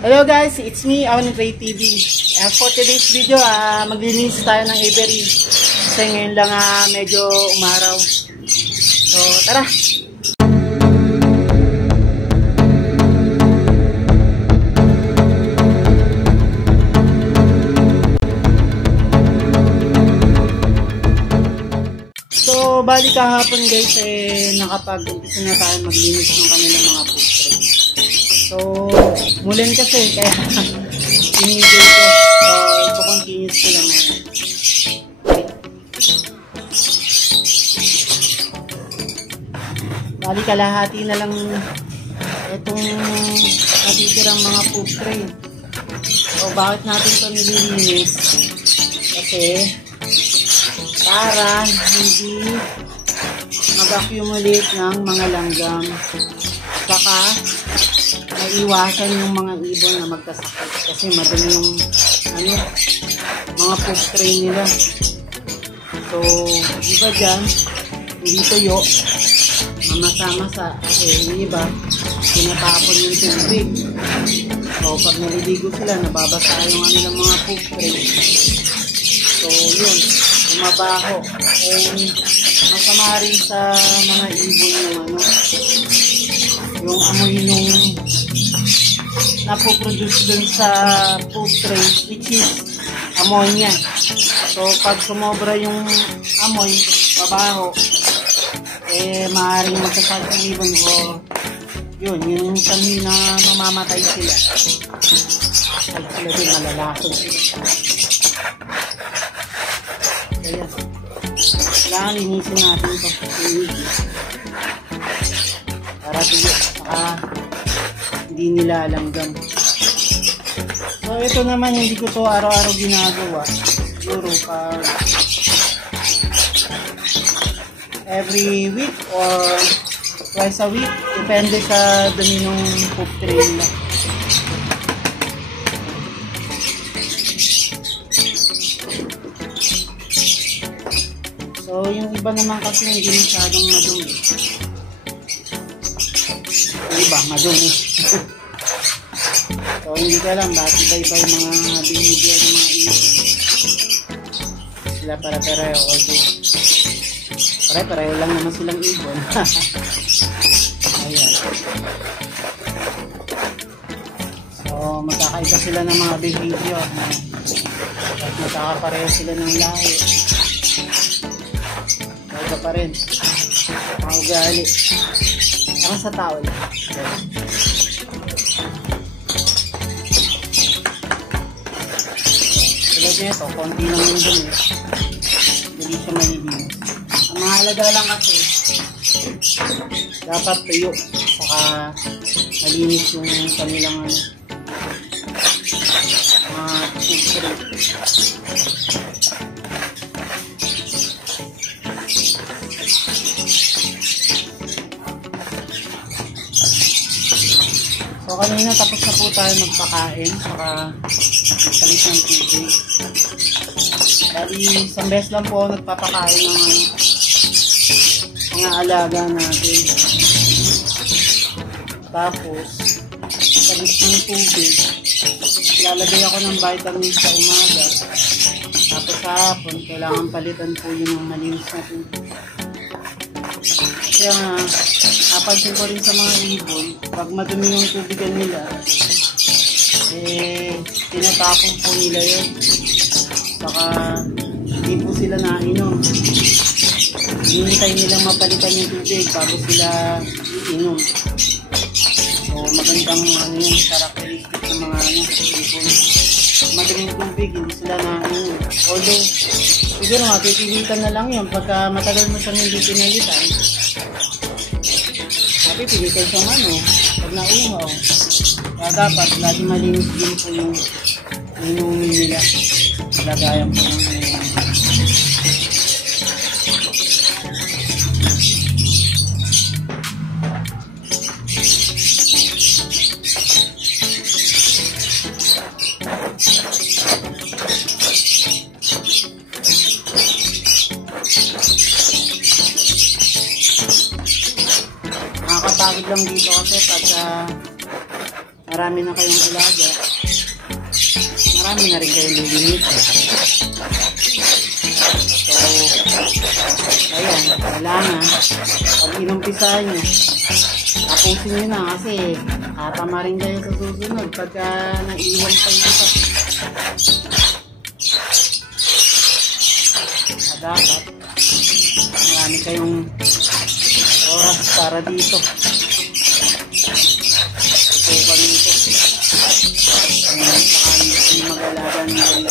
Hello guys, it's me, Awan Ray TV. For today's video, maglilinis tayo ng aviary. Kasi ngayon lang medyo umaraw. So, tara! So, bali kahapon guys, nakapag-umpisa na tayo maglinis ng kanilang mga food tray. So, mulan kasi, kaya inigil ko. So, ipo-continuous ko lang ngayon. Bali kalahati na lang itong natitirang mga food tray. So, bakit natin ito nililinis? Kasi, para hindi mag-accumulate ng mga langgam. Saka, maiwasan yung mga ibon na magkasakit. Kasi madami yung mga food tray nila. So, iba dyan, hindi tuyo, mamasa-masa. Kasi yung iba, tinatapon yung tubig. So, pag naliligo sila, nababasa yung kanilang mga food tray. So, yun. Mabaho. And masama rin sa mga ibon yung amoy nung napoproduce dun sa food tray, which is ammonia. So pag sumobra yung amoy, mabaho, maaaring magkasakit ng ibon o yun sanhi na mamamatay sila. Ay sila din, malalakot sila. Kaya, kailangan linisin natin ito. Para tuyo, saka hindi nila langgam. So, ito naman, hindi ko to araw-araw ginagawa. Siguro, pag every week or twice a week, depende sa dami ng food tray nila. So, yung iba naman kasi hindi masyadong madumi. Yung iba, madumi. So, hindi ko alam bakit iba-iba yung mga behavior ng mga ibon. Sila para-pareho. Although, pare-pareho lang naman silang ibon. Ayan. So, magkakaiba sila ng mga behavior. At magkakapareho sila ng lahi. Iba pa rin mga ugali parang sa tao lang. Tulad nito, konti lang yung dumi, hindi siya malilinis. Ang mahalaga lang kasi dapat tuyo saka malinis yung kanilang mga food tray. So, kanina tapos na po tayo magpakain para magpalit ng tubig. Dali, isang beses lang po ako nagpapakain ng mga alaga natin. Tapos, palit ng tubig. Lalagay ako ng vitamins sa umaga. Tapos sa hapon, kailangan palitan po yung malinis na tubig. Kaya nga, napansin ko rin sa mga ibon, pag madumi yung tubigan nila, tinatapon po nila yun. Saka, hindi po sila nainom. Hinintay nilang mapalitan yung tubig bago sila iinom. So, magandang yun, characteristic ng mga ibon. Madumi yung tubig, hindi sila nainom. Although, siguro mapipilitan na lang yun pagka matagal mo siyang hindi pinalitan. Pipilitan siya pag nauhaw. Kaya dapat lagi malinis din po yung inumin nila. Lagayan po ng nakakapagod lang dito kasi pag marami na kayong alaga, marami na rin kayong lilinitin. So, ayan, kailangan pag inumpisahan nyo, tapusin nyo na kasi katama rin kayo sa susunod pagka naiwan pa yung isa. Dapat marami kayong oras para dito. Tutukan nito. Ayan, saka hindi mag-alaga nila.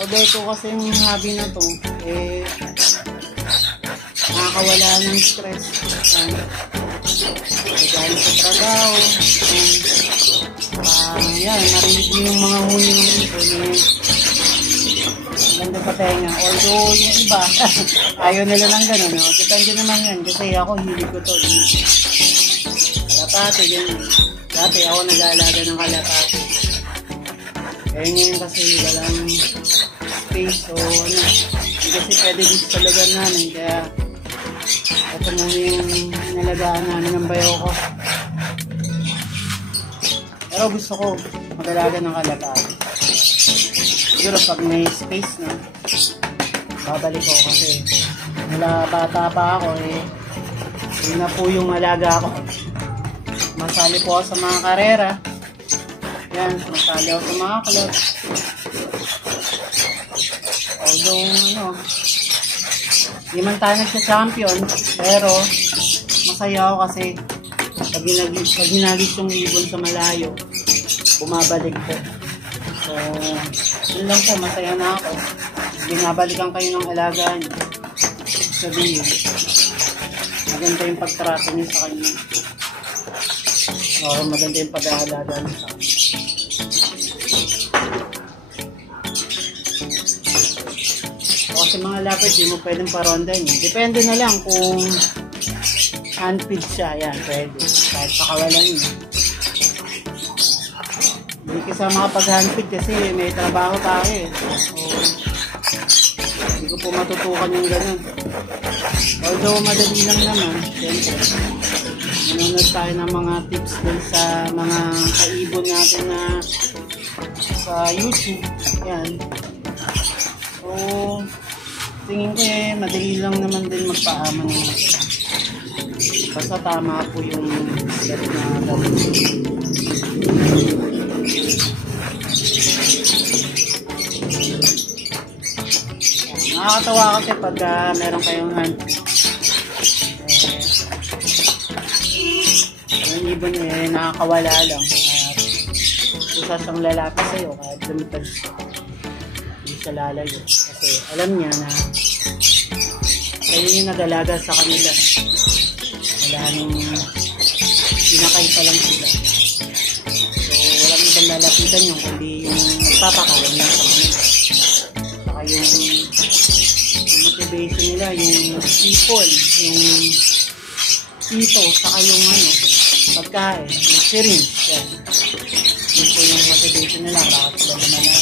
Although ito kasi yung hobby na to, nakakawala ng stress. Dahil sa trabaho, yan, narinig mo yung mga huni ng ipon, ganda sa tenga. Although yung iba, ayaw nila ng gano'n, no? Depende naman yan, kasi ako, hilig ko to. Kalapate, ganyan. Dati ako nag-aalaga ng kalapate. Ngayon kasi walang space, so ano, hindi kasi pwede dito sa lugar namin, kaya ito muna yung nalagaan namin ng bayo ko. Pero gusto ko mag-alaga ng kalapate. Siguro pag may space na, babalik ko kasi mula bata pa ako, yun na po yung alaga ko. Masali po ako sa mga karera. Yan, masali ako sa mga club. Although, hindi man tayo nagsa-champion, pero masaya ako kasi pag hinagis yung ibon sa malayo, bumabalik po. So, yun lang po, masaya na ako. Binabalikan kayo ng alaga niyo. Sabihin, maganda yung pagtrato niyo sa kanya. O, maganda yung pag-aalaga niyo sa kanya. Kasi mga leopard, di mo pwedeng paronda niyo. Depende na lang kung handfeed siya. Yan, pwede. Kahit pakawalan niyo. Hindi kasi makapag-handfeed kasi may trabaho tayo eh. So, hindi ko po matutukan yung ganun. Although madali lang naman, siyempre, nanonood tayo ng mga tips dun sa mga kaibon natin na sa YouTube. Yan. So, tingin ko madali lang naman din magpaama ng basta tama po yung step na gawin. Nakakatawa kasi pag meron kayong hand. Yung ibon nakakawala lang. Kusa siyang lalapit sa'yo kahit lumipad siya. Hindi siya lalayo. Kasi alam niya na kayo yung nag-alaga sa kanila. Wala nung pinakay pa lang sila. So walang ibang lalapitan yung kundi yung nagpapakain lang sa kanila. Saka yung motivation nila, yung people, yung ito, saka yung pagkain, yung syringe. Yan. Yun po yung motivation nila. Bakit sila naman na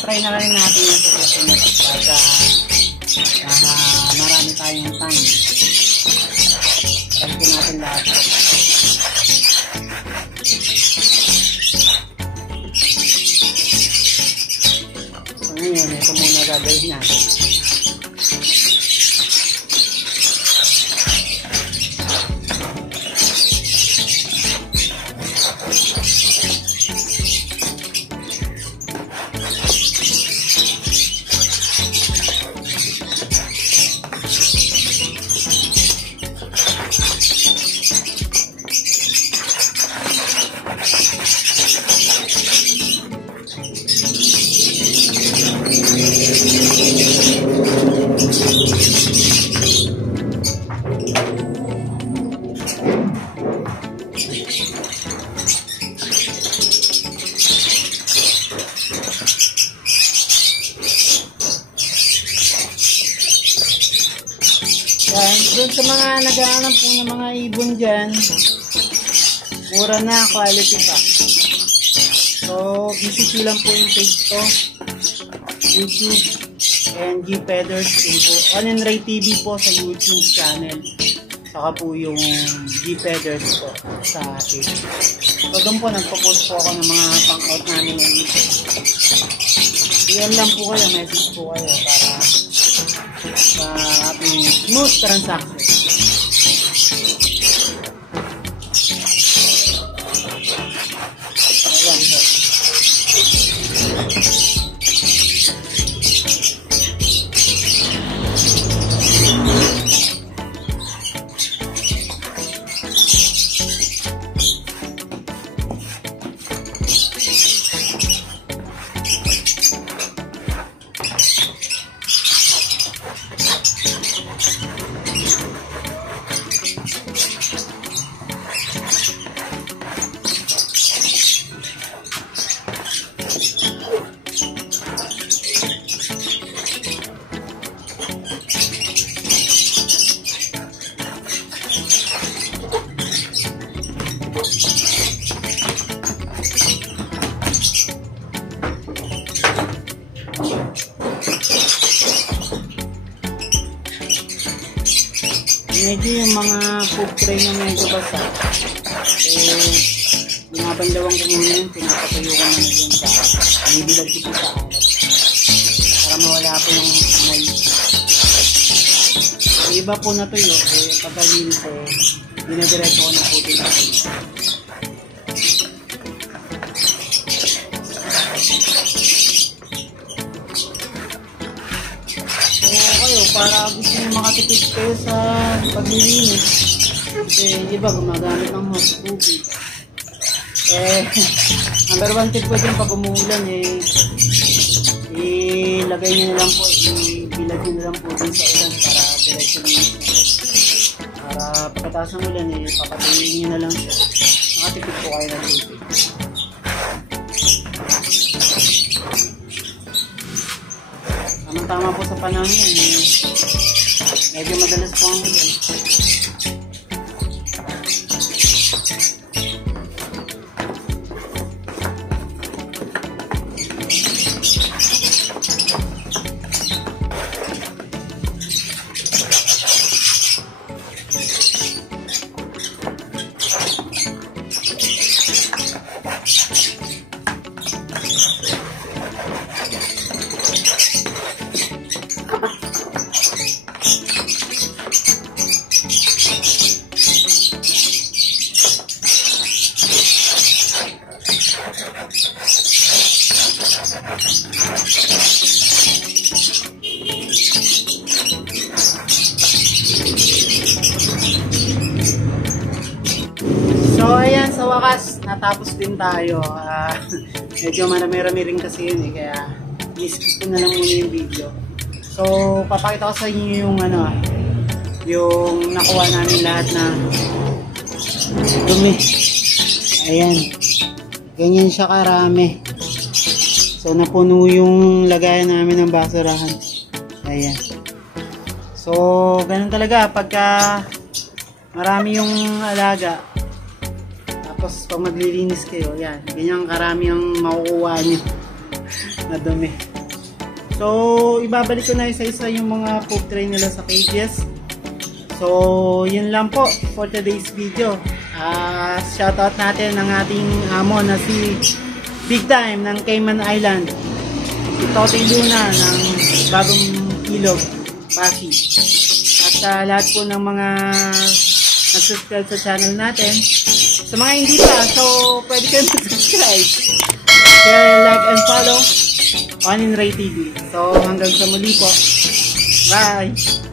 try na rin natin yung susunod pagka marami tayong time. Try ko natin lahat. So ngayon, ito muna gagawin natin. Yan, doon sa mga naghahanap po ng mga ibon dyan, Mura na, quality pa. So, visit nyo lang po yung page ko, YouTube, and G Feathers po. On and Ray TV po sa YouTube channel. Saka po yung G Feathers po sa page. So, doon po, nagpo-post po ako ng mga pang-out namin ng YouTube. PM lang po kayo, message po kayo para sa ating smooth transaction. Ayan po. Medyo yung mga food tray na medyo basa, yung mga bandawang kumuna yun, pinapatuyo ko na dyan sa binibilag ko po sa alat para mawala po yung amoy. Yung iba po na tuyo, pagkalinis dinadiretso ko na po din sa akin. Para gusto nyo makatipid kayo sa paglilinis. Kasi iba gumagamit ng hot tubig. Number one tip po dyan pag umuulan ilagay nyo na lang po, ibilad nyo na lang po dun sa ulan para diretso linis. Para pagkataas ng ulan papatuloy nyo na lang siya. Makatipid po kayo ng tubig. Tama po sa panahon yan. Medyo madalas po ang ulan. So ayan, sa wakas natapos din tayo. Medyo marami-rami rin kasi yun kaya i-skip ko na lang muna yung video. So papakita ko sa inyo yung yung nakuha namin lahat na dumi. Ayan, ganyan siya karami. So napuno yung lagayan namin ng basurahan. Ayan. So ganun talaga pagka marami yung alaga. Tapos pag maglilinis kayo, yan, ganyan karami ang makukuha nyo na dumi. So ibabalik ko na isa-isa yung mga poop tray nila sa cages. So yun lang po for today's video. Shoutout natin ang ating amo na si Big Time ng Cayman Island, si Totoy Luna ng Bagong Ilog, Pasig, at lahat po ng mga nag-subscribe sa channel natin. Sa mga hindi pa, so pwede kayo mag-subscribe, share, like, and follow on and Ray TV. So hanggang sa muli po. Bye!